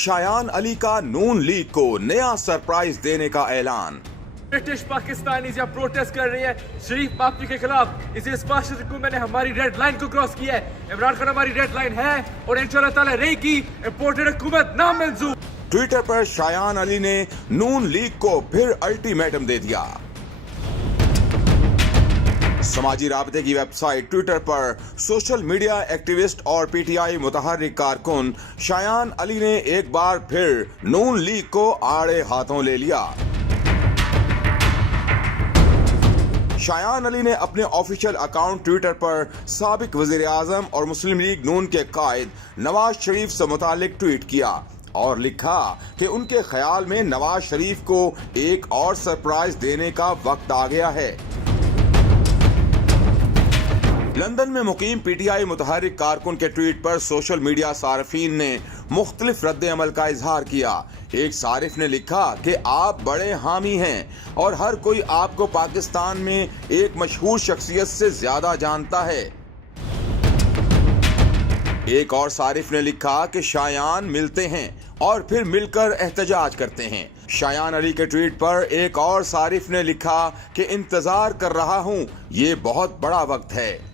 शायान अली का नून लीग को नया सरप्राइज देने का ऐलान। ब्रिटिश पाकिस्तानी जब प्रोटेस्ट कर रही है शरीफ माफी के खिलाफ, इसे स्पष्ट रखूं, मैंने हमारी रेड लाइन को क्रॉस किया है। इमरान खान हमारी रेड लाइन है और इंशाल्लाह ताला रहेगी। इम्पोर्टेड हुकूमत नामंजूर। ट्विटर पर शायान अली ने नून लीग को फिर अल्टीमेटम दे दिया। समाजी राबते की वेबसाइट ट्विटर पर सोशल मीडिया एक्टिविस्ट और पीटीआई मुतहर्रिक कारकुन शायान अली ने एक बार फिर नून लीग को आड़े हाथों ले लिया। शायान अली ने अपने ऑफिशियल अकाउंट ट्विटर पर साबिक वजीर आजम और मुस्लिम लीग नून के कायद नवाज शरीफ से मुतालिक ट्वीट किया और लिखा कि उनके ख्याल में नवाज शरीफ को एक और सरप्राइज देने का वक्त आ गया है। लंदन में मुकीम पीटीआई मुतहर्रिक कारकुन के ट्वीट पर सोशल मीडिया सार्फिन ने मुख्तलिफ रद्द अमल का इजहार किया। एक सारिफ ने लिखा कि आप बड़े हामी हैं और हर कोई आपको पाकिस्तान में एक मशहूर शख्सियत से ज्यादा जानता है। एक और सारिफ ने लिखा कि शायान मिलते हैं और फिर मिलकर एहतजाज करते हैं। शायान अली के ट्वीट पर एक और सारिफ ने लिखा कि इंतजार कर रहा हूं, ये बहुत बड़ा वक्त है।